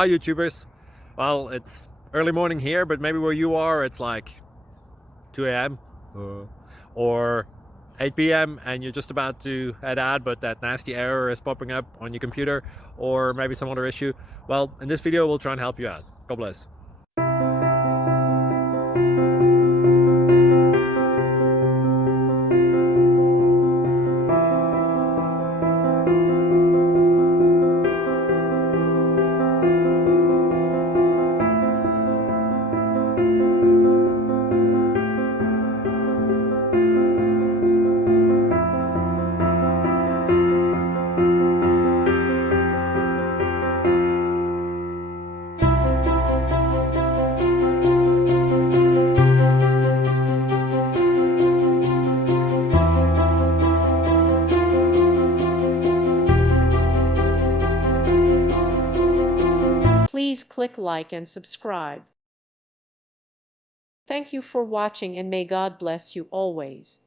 Hi YouTubers. Well, it's early morning here, but maybe where you are it's like 2 a.m. or 8 p.m. and you're just about to head out, but that nasty error is popping up on your computer, or maybe some other issue. Well, in this video we'll try and help you out. God bless. Please click like and subscribe. Thank you for watching and may God bless you always.